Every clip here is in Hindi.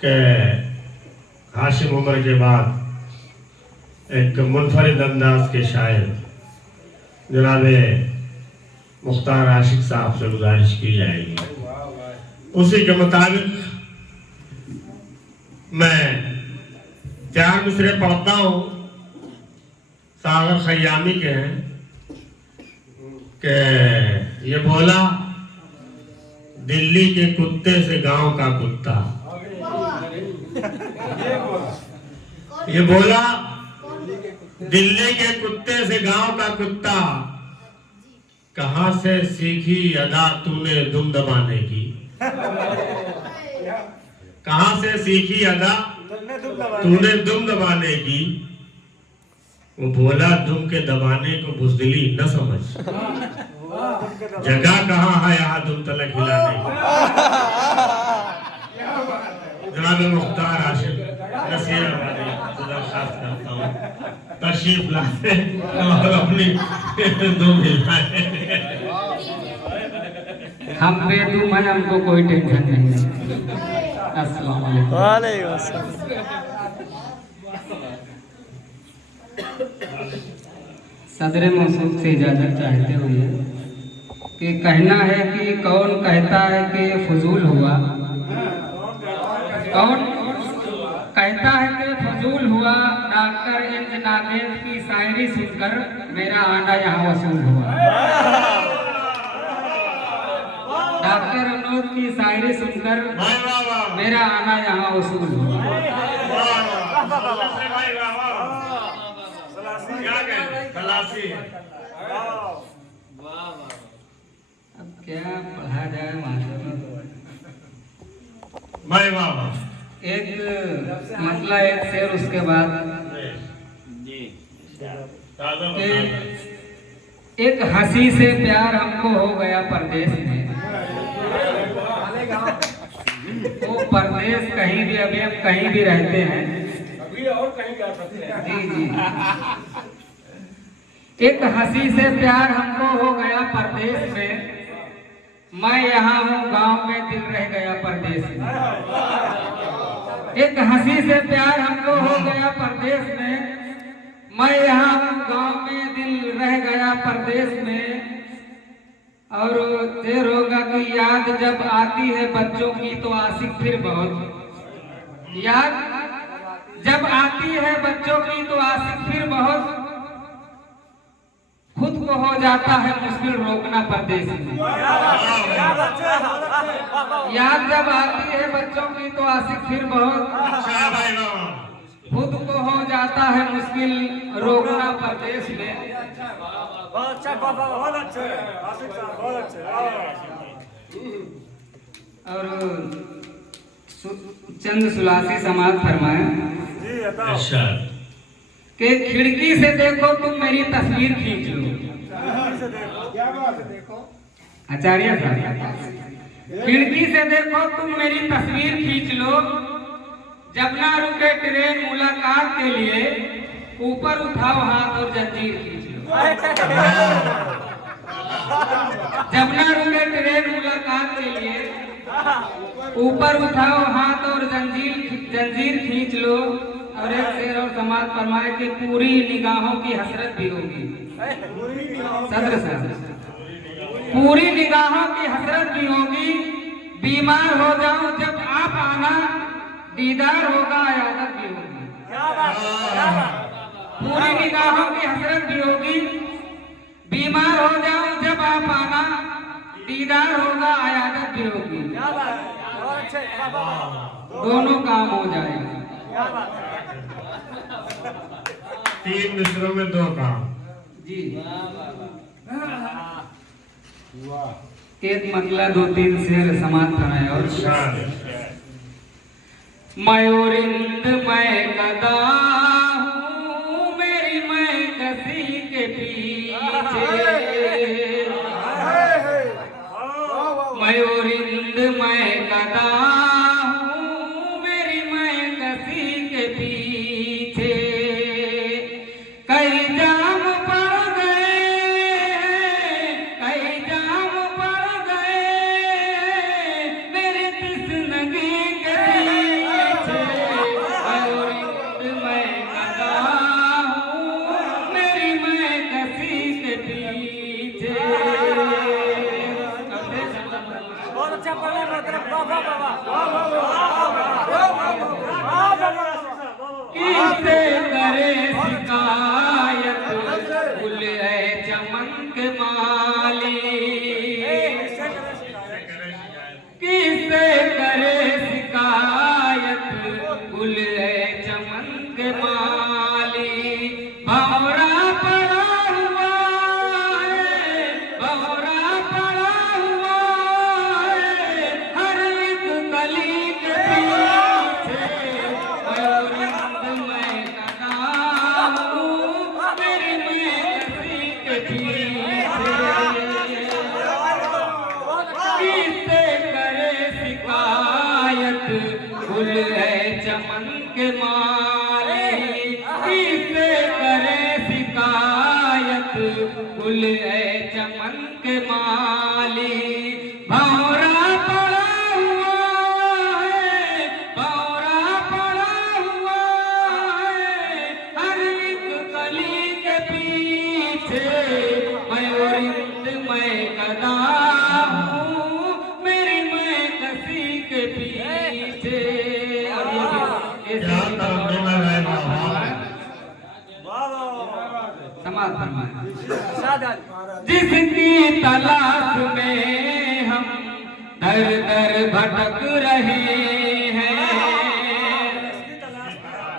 कि हाशिम उमर के बाद एक मुनफरिद अंदाज के शायर जनाब मुख्तार आशिक साहब से गुजारिश की जाएगी। उसी के मुताबिक मैं 4 मिसरे पढ़ता हूँ, सागर खयामी के हैं कि ये बोला दिल्ली के कुत्ते से गांव का कुत्ता, ये बोला दिल्ली के कुत्ते से गांव का कुत्ता, कहां से सीखी अदा तूने दुम दबाने की, कहां से सीखी अदा तूने दुम दबाने की। वो बोला दुम के दबाने को बुज़दिली न समझ, जगह कहाँ है यहाँ दुम तलक हिलाने की। जनाब मुख्तार आशिक नसीहत करता हूँ, तशरीफ लाते और अपनी दुम हिलाए। हम पे दुम है, हमको कोई टेंशन नहीं है। अस्सलाम वालेकुम। सदर मौसूफ से इजाज़त चाहते हुए कि कहना है कि कौन कहता है कि ये फजूल हुआ, कौन कहता है कि फजूल हुआ। डॉक्टर इंज नागेश की शायरी सुनकर मेरा आना यहाँ वसूल हुआ। डॉक्टर अनूर की शायरी सुनकर मेरा आना यहाँ वसूल हुआ। अब क्या पढ़ा जाए मास्टर। एक मतलब एक शेर, उसके बाद एक हंसी से प्यार हमको हो गया परदेश में। वो परदेश कहीं भी, अभी हम कहीं भी रहते हैं, और कहीं जी जी। एक हंसी से प्यार हमको हो गया परदेश में, मैं यहाँ हूँ गांव में, दिल रह गया परदेश में। एक हंसी से प्यार हमको हो गया परदेश में, मैं यहाँ हूँ गांव में, दिल रह गया परदेश में। और देर होगा कि याद जब आती है बच्चों की तो आशिक फिर बहुत, याद जब आती है बच्चों की तो आशिक फिर बहुत, खुद को हो जाता है मुश्किल रोकना परदेश में। याद जब आती है बच्चों की तो आशिक फिर बहुत, खुद को हो जाता है मुश्किल रोकना परदेश में। और चंद सुलासी समाज फरमाए कि खिड़की से देखो तुम मेरी तस्वीर खींच लो। आचार्य साहब, खिड़की से देखो तुम मेरी तस्वीर खींच लो, जब ना रुके ट्रेन मुलाकात के लिए, ऊपर उठाओ हाथ और जंजीर खींच लो। जब ना रुके ट्रेन मुलाकात के लिए, ऊपर उठाओ हाथ और जंजीर खींच लो। और एक शेर और समाज फरमाए कि पूरी निगाहों की हसरत भी होगी। सदर साहब, पूरी निगाहों की हसरत भी होगी, बीमार हो जाऊं जब आप आना, दीदार होगा आयादत भी होगी। पूरी निगाहों की हसरत भी होगी, बीमार हो जाऊं जब आप आना, दीदार होगा आयादत भी होगी। दोनों काम हो जाएगा। 3 मिसरों में 2 काम जी। एक मतलब 2-3 शेर समाज फरमाए। और मयूरिंद मैं कदा हूँ मेरी मैं कसी के पीछे, मयूरिंद मैं कदा हूँ मेरी मैं कसी के पीछे, कई जाम पड़ गए, कई जाम पड़ गए मेरे तिसनगी के पीछे। गुल है चमन के माली, किसे करे शिकायत, गुल है चमन के माली। भौरा पड़ा हुआ है, भौरा पड़ा हुआ है, हर एक कली के पीछे, मैं उरिंद मैं गदा हूँ, मेरी मैं कसी के पीछे। और ये समाज फरमाए। जिसकी तलाश में हम दर दर भटक रहे हैं,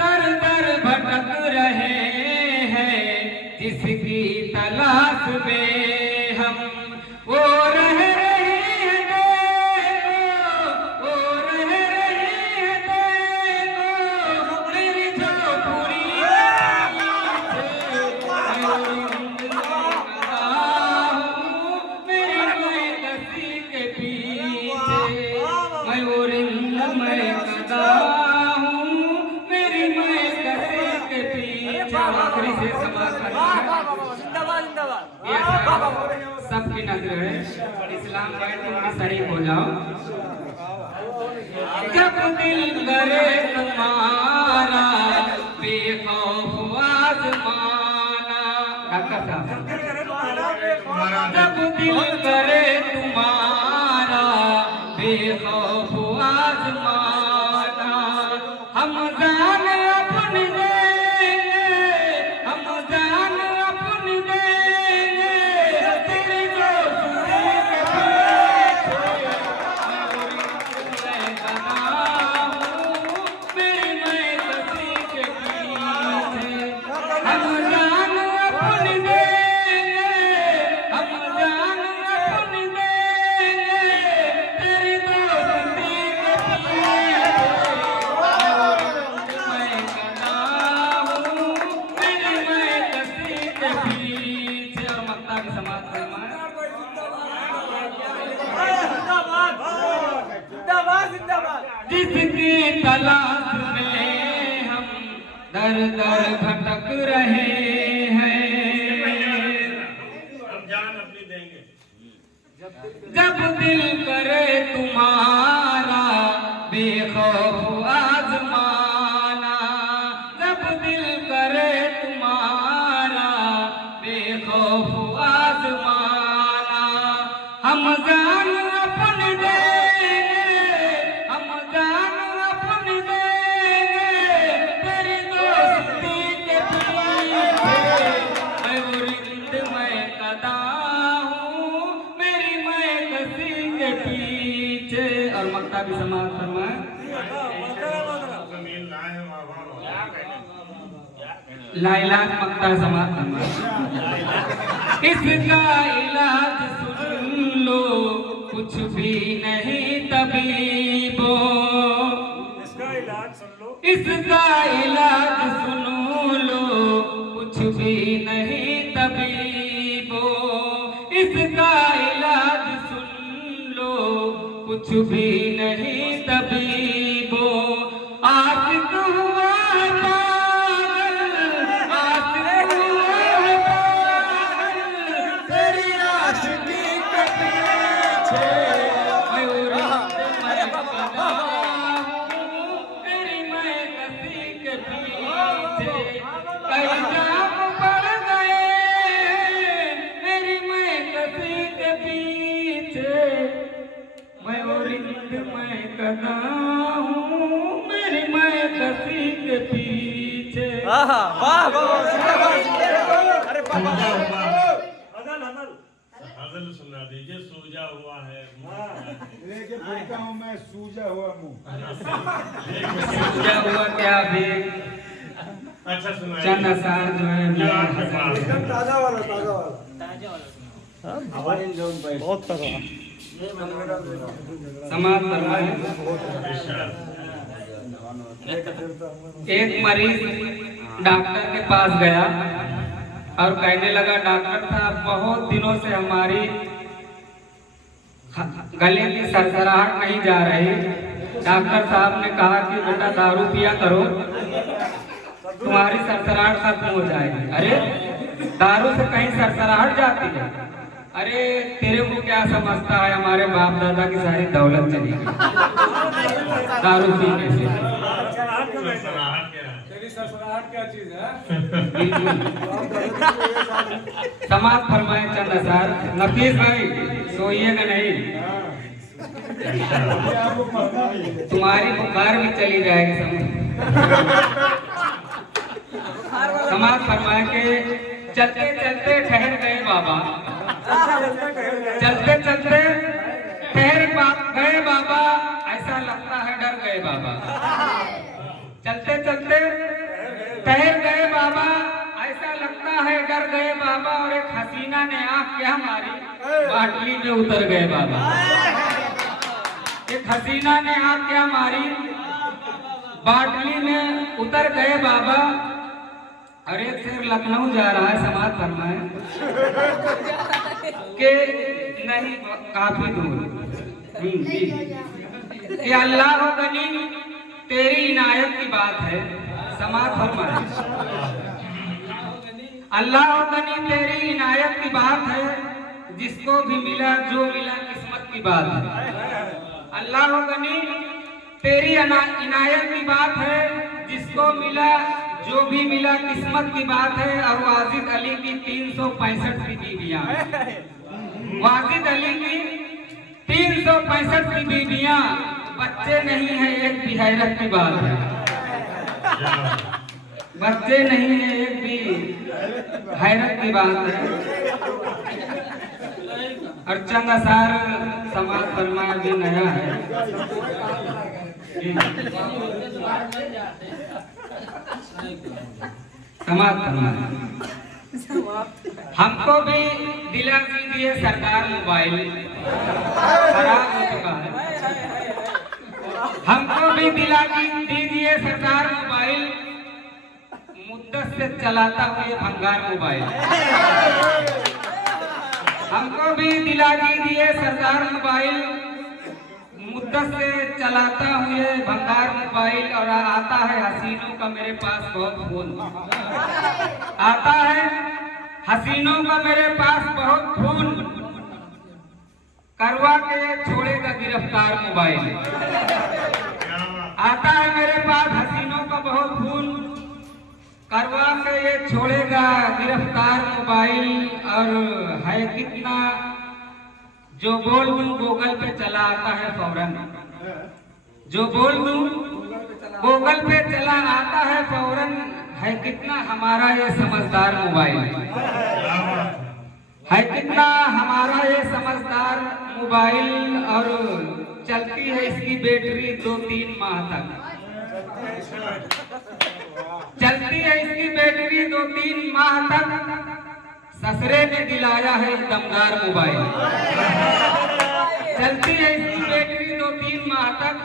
दर दर भटक रहे हैं, जिसकी तलाश में हम, वो रह रही है देखो, वो रह रही है देखो, मेरी झोपड़ी के पीछे, मैं उरिंद मैं गदा हूँ, मेरी मैं कसी के पीछे। आखिरी से समाज सबकी नजर है, इस्लाम बैठ तुम शरीफ हो जाओ। जब दिल करे तुम्हारा बेखौफ आजमाना, जब दिल करे तुम्हारा बेखौफ आजमाना, हम जान अपनी देंगे, हम जान अपनी देंगे, तेरी दोस्ती के पीछे, मैं गदा हूँ, मेरी मैं कसी के पीछे। हम जान अपनी देंगे, हम जान अपनी देंगे, तेरी दोस्ती के पीछे, मैं गदा हूँ, मेरी मैं कसी के पीछे। और मक्ता की समाज फरमाए। जिसकी तलाश में हम दर दर भटक रहे हैं, हम जान अपनी देंगे। जब दिल करे तुम्हारा बेखौफ आजमाना, जब दिल करे तुम्हारा बेखौफ आजमाना, हम जान अपनी देंगे, हम जान अपनी देंगे, तेरी दोस्ती के पीछे, मैं उरिंद मैं गदा हूँ, मेरी मैं कसी के पीछे। और मक्ता भी समाज फरमाए। जमीन लाए हैं वहाँ लाइलाज मक्ता समाज फरमाए। इसका इलाज सुन लो, कुछ भी नहीं तबीबो, इसका इलाज सुन लो, इसका इलाज सुन लो, कुछ भी नहीं तबीबो, इसका इलाज सुन लो, कुछ भी नहीं तबीबो। आशिक हुआ है पागल, आशिक हुआ है पागल, तेरी आशिकी के पीछे, मैं उरिंद मैं गदा हूँ, मेरी मैं कसी के पीछे। कई जाम पड़ गए मेरी मैं कसी के पीछे, मैं उरिंद मैं गदा हूँ, मेरी मैं कसी के पीछे। वाह वाह अरे हजल सुना दीजिए। सूजा हुआ है लेके बैठा हूँ मैं, सूजा हुआ मुंह। क्या हुआ क्या भी अच्छा सुना चंद असार जो है जो आपके पास है। ताजा वाला बहुत तरह समाज फरमाए। एक मरीज डॉक्टर के पास गया और कहने लगा, डॉक्टर साहब बहुत दिनों से हमारी गले की सरसराहट नहीं जा रही, डॉक्टर साहब ने कहा कि बेटा दारू पिया करो, तुम्हारी सरसराहट खत्म हो जाएगी। अरे दारू से कहीं सरसराहट जाती है? अरे तेरे को क्या समझता है, हमारे बाप दादा की सारी दौलत चली गई दारू पीने से। तेरी सरसराहट क्या चीज है? समाज फरमाए चंद असार। नफीस भाई सोइएगा नहीं, तुम्हारी बुखार भी चली जाएगी। समाज फरमाए के चलते चलते ठहर गए बाबा, चलते चलते ठहर गए बाबा, ऐसा लगता है डर गए बाबा। चलते चलते ठहर गए बाबा, ऐसा लगता है डर गए बाबा, और एक हसीना ने आंख क्या मारी, बाटली में उतर गए बाबा। एक हसीना ने आंख क्या मारी, बाटली में उतर गए बाबा। और एक शेर लखनऊ जा रहा है, समाज फरमाए कि नहीं काफी दूर कि अल्लाह हो गनी तेरी इनायत की बात है। समाज फरमाए अल्लाह हो गनी तेरी इनायत की बात है, जिसको भी मिला जो मिला किस्मत की बात है। अल्लाह हो गनी तेरी इनायत की बात है, जिसको मिला जो भी मिला किस्मत की बात है। और वाजिद अली की 365 की बीबियां, वाजिद अली की 365 की बीबियां, बच्चे नहीं है एक भी हैरत की बात है। बच्चे नहीं है एक भी हैरत की बात है। और चंद असार समाज फरमाया भी नया है। समाज फरमाया हमको भी दिला दीजिए सरकार मोबाइल, खराब हो चुका है। हमको भी दिला दीजिए सरकार मोबाइल, मुद्दत से चलाता हुआ ये भंगार मोबाइल। हमको भी दिला दीजिए सरकार मोबाइल, मुद्दत से चलाता हुए भंगार मोबाइल। और आता है हसीनों का मेरे पास बहुत फोन, आता है हसीनों का मेरे पास बहुत फोन, करवा के छोड़ेगा गिरफ्तार मोबाइल। आता है मेरे पास हसीनों का बहुत फोन, करवा के ये छोड़ेगा गिरफ्तार मोबाइल। और है कितना जो बोल दूं गूगल पे चला आता है फौरन, जो बोल दूं गूगल पे चला आता है फौरन। है कितना हमारा ये समझदार मोबाइल, है कितना हमारा ये समझदार मोबाइल। और चलती है इसकी बैटरी 2-3 माह तक, चलती है इसकी बैटरी 2-3 माह तक। ससरे ने दिलाया है दमदार मोबाइल, चलती है इसकी बैटरी 2-3 माह तक।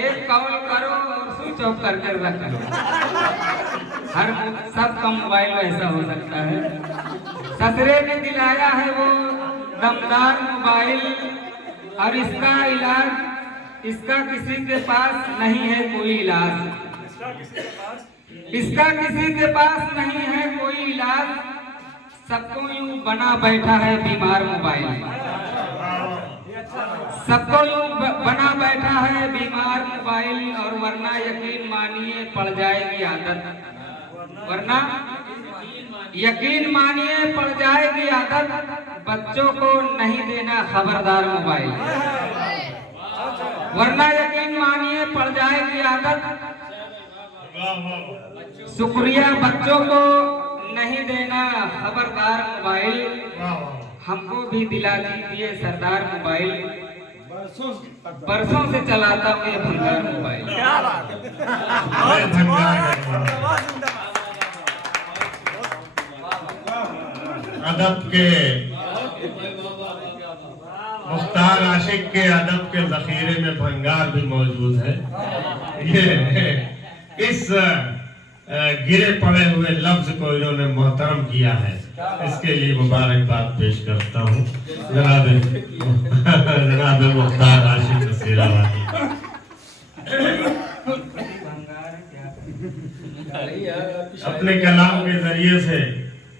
एक कॉल करो और स्विच ऑफ करके रख लो। हर सबका मोबाइल वैसा हो सकता है। ससरे ने दिलाया है वो दमदार मोबाइल, और इसका इलाज, इसका किसी के पास नहीं है कोई इलाज, इसका किसी के पास नहीं है कोई इलाज। सबको यूं बना बैठा है बीमार मोबाइल, सबको यूं बना बैठा है बीमार मोबाइल। और वरना यकीन मानिए पड़ जाएगी आदत, वरना यकीन मानिए पड़ जाएगी आदत। बच्चों को नहीं देना खबरदार मोबाइल, वरना यकीन मानिए पड़ जाएगी आदत। शुक्रिया बच्चों को नहीं देना खबरदार मोबाइल। हमको भी दिला दीजिए सरदार मोबाइल, बरसों से चलाता हूँ ये भंगार मोबाइल। अदब के मुख्तार आशिक के अदब के जखीरे में भंगार भी मौजूद है। ये इस गिरे पड़े हुए लफ्ज को इन्होंने मोहतरम किया है, इसके लिए मुबारकबाद पेश करता हूँ जनाब मुख्तार आशिक नसीराबादी। अपने कलाम के जरिए से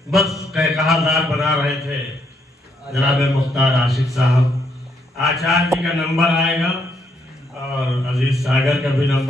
बस कहकहादार बना रहे थे जनाब मुख्तार आशिक साहब। आचार्य जी का नंबर आएगा और अजीज सागर का भी नंबर